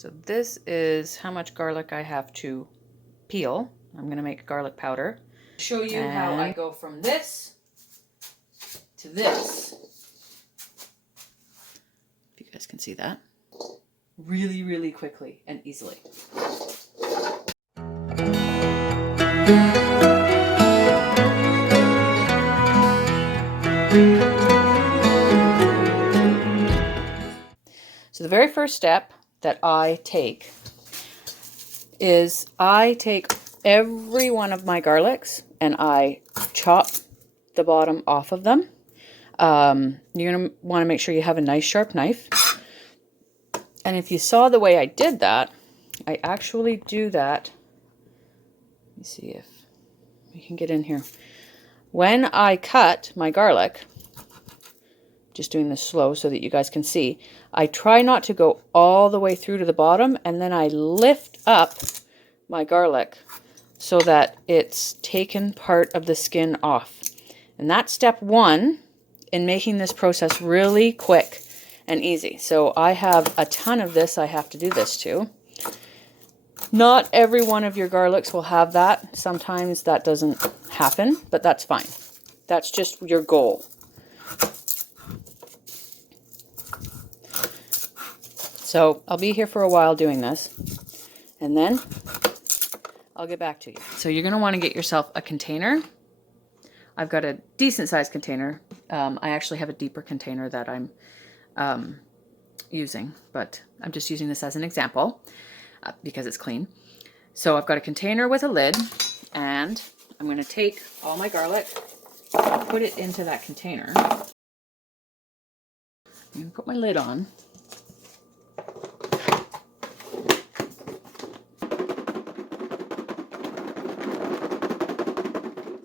So this is how much garlic I have to peel. I'm going to make garlic powder. Show you how I go from this to this. If you guys can see that. Really, really quickly and easily. So the very first step that I take is I take every one of my garlics and I chop the bottom off of them. You're going to want to make sure you have a nice sharp knife. And if you saw the way I did that, I actually do that. Let me see if we can get in here. When I cut my garlic, just doing this slow so that you guys can see, I try not to go all the way through to the bottom, and then I lift up my garlic so that it's taken part of the skin off. And that's step one in making this process really quick and easy. So I have a ton of this I have to do this to. Not every one of your garlics will have that. Sometimes that doesn't happen, but that's fine. That's just your goal. So I'll be here for a while doing this, and then I'll get back to you. So you're going to want to get yourself a container. I've got a decent sized container. I actually have a deeper container that I'm using, but I'm just using this as an example because it's clean. So I've got a container with a lid, and I'm going to take all my garlic, put it into that container. I'm going to put my lid on.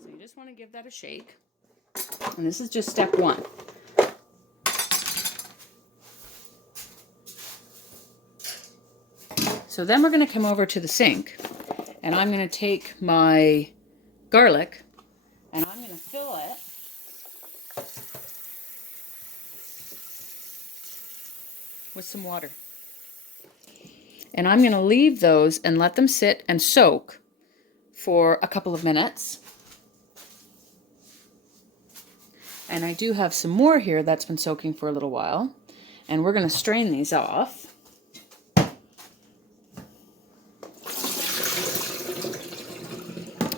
So you just want to give that a shake. And this is just step one. So then we're going to come over to the sink, and I'm going to take my garlic and I'm going to fill it with some water. And I'm going to leave those and let them sit and soak for a couple of minutes. And I do have some more here that's been soaking for a little while. And we're going to strain these off.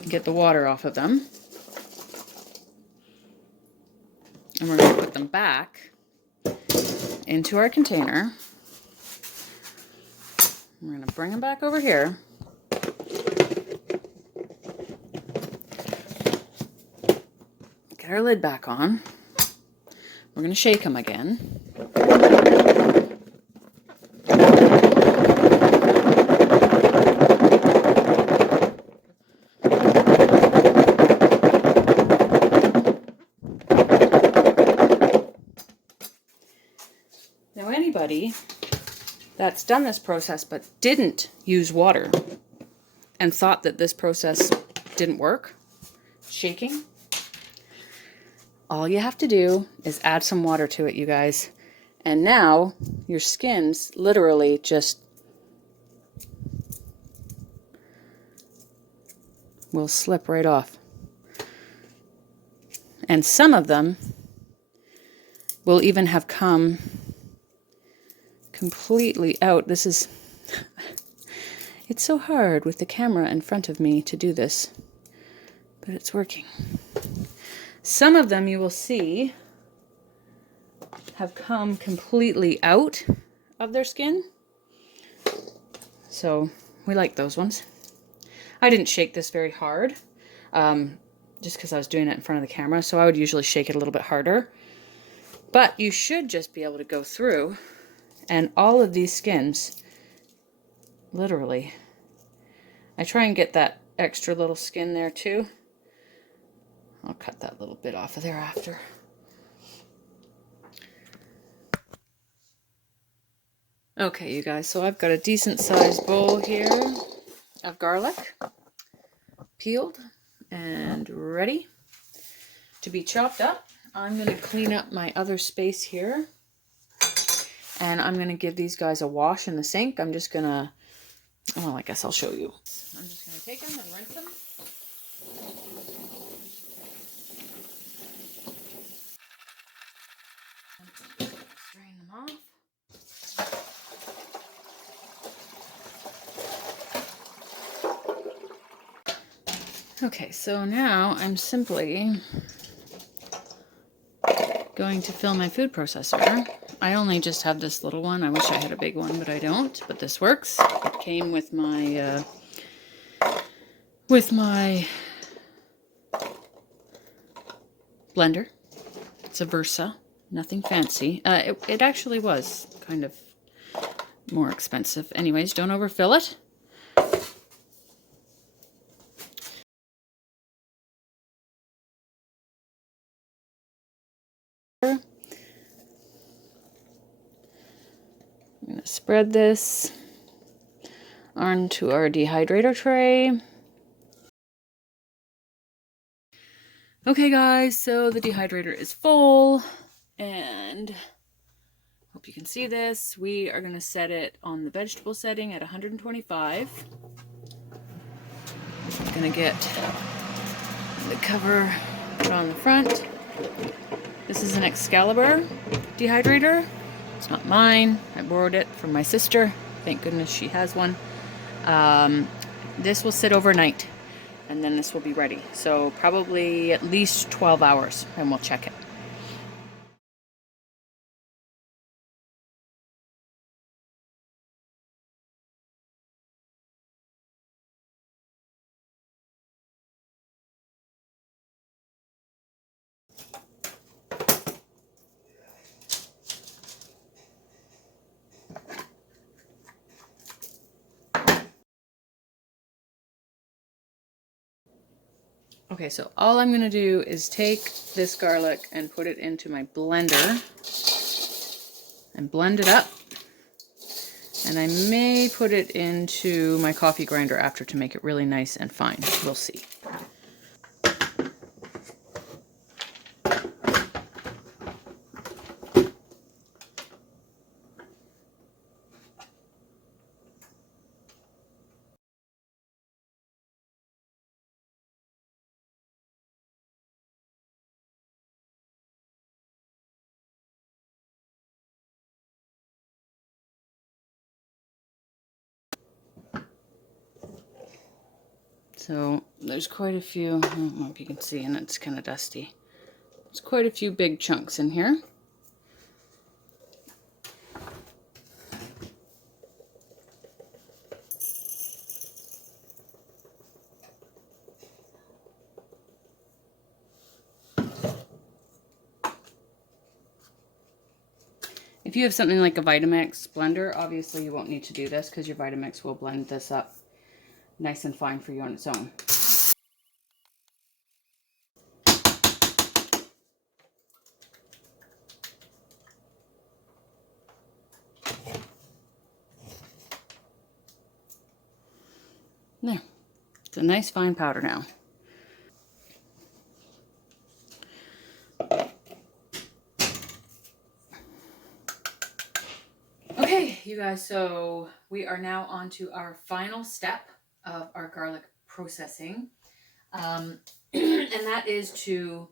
Get the water off of them. And we're going to put them back into our container. We're going to bring them back over here. Get our lid back on. We're going to shake them again. Now anybody that's done this process but didn't use water and thought that this process didn't work, shaking, all you have to do is add some water to it, you guys. And now your skins literally just will slip right off. And some of them will even have come completely out. This is, it's so hard with the camera in front of me to do this, but it's working. Some of them you will see have come completely out of their skin. So we like those ones. I didn't shake this very hard, just because I was doing it in front of the camera, so I would usually shake it a little bit harder. But you should just be able to go through, and all of these skins, literally, I try and get that extra little skin there too. I'll cut that little bit off of there after. Okay, you guys, so I've got a decent sized bowl here of garlic, peeled and ready to be chopped up. I'm going to clean up my other space here. And I'm going to give these guys a wash in the sink. I'm just going to, well, I guess I'll show you. I'm just going to take them and rinse them. Strain them off. Okay, so now I'm simply going to fill my food processor. I only just have this little one. I wish I had a big one, but I don't. But this works. It came with my blender. It's a Versa, nothing fancy. It actually was kind of more expensive. Anyways, don't overfill it. I'm going to spread this onto our dehydrator tray. Okay guys, so the dehydrator is full, and hope you can see this. We are going to set it on the vegetable setting at 125. I'm going to get the cover put on the front. This is an Excalibur dehydrator. It's not mine. I borrowed it from my sister. Thank goodness she has one. This will sit overnight, and then this will be ready. So probably at least 12 hours, and we'll check it. Okay, so all I'm going to do is take this garlic and put it into my blender and blend it up. And I may put it into my coffee grinder after to make it really nice and fine. We'll see. So there's quite a few, I don't know if you can see, and it's kind of dusty. There's quite a few big chunks in here. If you have something like a Vitamix blender, obviously you won't need to do this because your Vitamix will blend this up nice and fine for you on its own. There. It's a nice fine powder now. Okay, you guys, so we are now on to our final step of our garlic processing. And that is to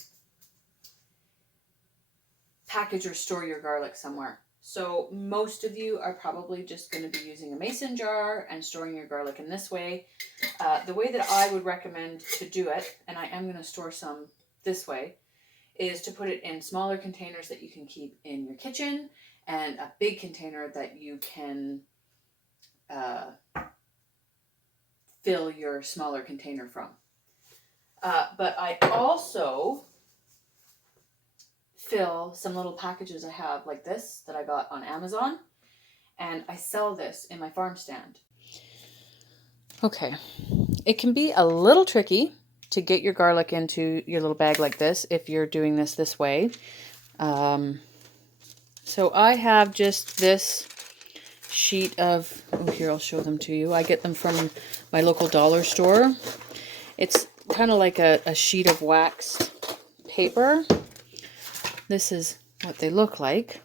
package or store your garlic somewhere. So most of you are probably just going to be using a mason jar and storing your garlic in this way. The way that I would recommend to do it, and I am going to store some this way, is to put it in smaller containers that you can keep in your kitchen and a big container that you can fill your smaller container from. But I also fill some little packages I have like this that I got on Amazon, and I sell this in my farm stand. Okay, it can be a little tricky to get your garlic into your little bag like this if you're doing this way. So I have just this sheet of, oh here I'll show them to you. I get them from my local dollar store. It's kind of like a sheet of waxed paper. This is what they look like.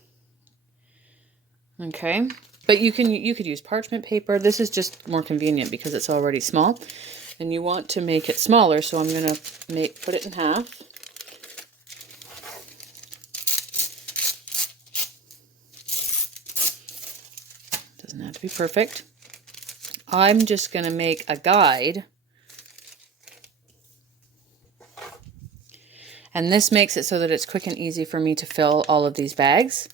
Okay, but you could use parchment paper. This is just more convenient because it's already small, and you want to make it smaller. So I'm gonna put it in half. Doesn't have to be perfect. I'm just gonna make a guide. And this makes it so that it's quick and easy for me to fill all of these bags.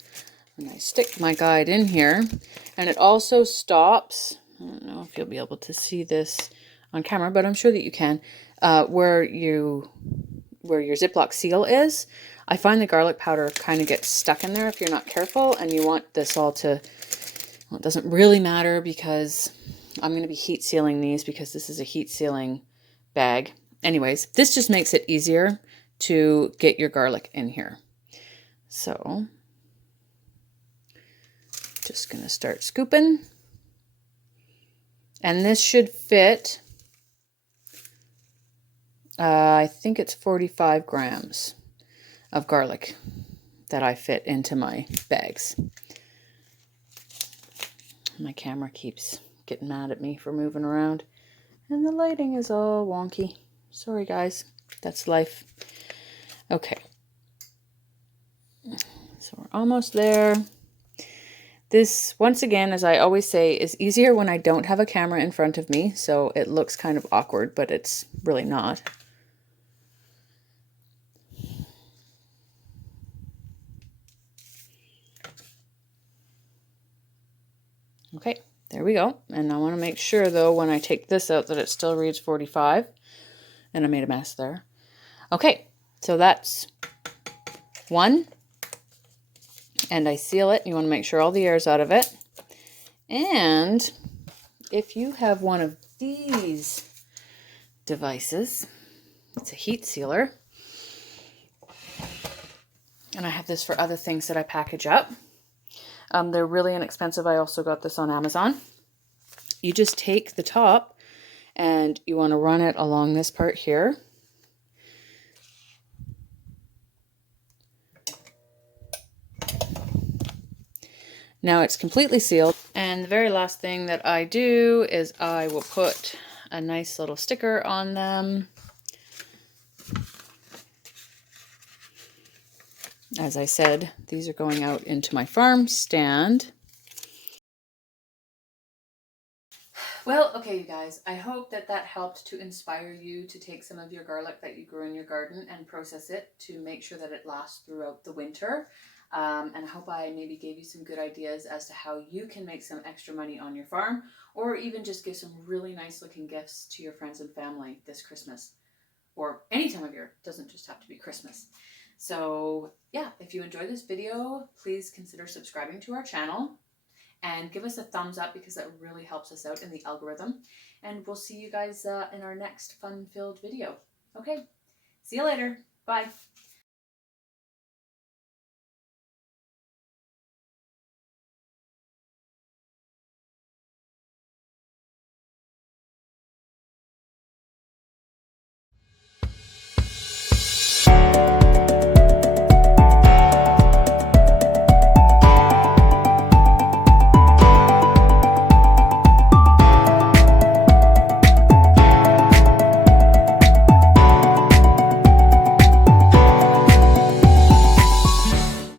And I stick my guide in here. And it also stops, I don't know if you'll be able to see this on camera, but I'm sure that you can, where your Ziploc seal is. I find the garlic powder kind of gets stuck in there if you're not careful, and you want this all to, well, it doesn't really matter because I'm going to be heat sealing these because this is a heat sealing bag. Anyways, this just makes it easier to get your garlic in here. So just gonna start scooping, and this should fit, I think it's 45 grams of garlic that I fit into my bags. My camera keeps getting mad at me for moving around, and the lighting is all wonky. Sorry guys, that's life. Okay, so we're almost there. This, once again, as I always say, is easier when I don't have a camera in front of me, so it looks kind of awkward, but it's really not. Okay, there we go. And I want to make sure, though, when I take this out that it still reads 45, and I made a mess there. Okay, so that's one. And I seal it. You want to make sure all the air's out of it. And if you have one of these devices, it's a heat sealer. And I have this for other things that I package up. They're really inexpensive. I also got this on Amazon. You just take the top and you want to run it along this part here. Now it's completely sealed. And the very last thing that I do is I will put a nice little sticker on them. As I said, these are going out into my farm stand. Well, okay, you guys, I hope that that helped to inspire you to take some of your garlic that you grew in your garden and process it to make sure that it lasts throughout the winter. And I hope I maybe gave you some good ideas as to how you can make some extra money on your farm, or even just give some really nice looking gifts to your friends and family this Christmas, or any time of year. It doesn't just have to be Christmas. So yeah, if you enjoyed this video, please consider subscribing to our channel and give us a thumbs up because that really helps us out in the algorithm. And we'll see you guys in our next fun-filled video. Okay, see you later. Bye.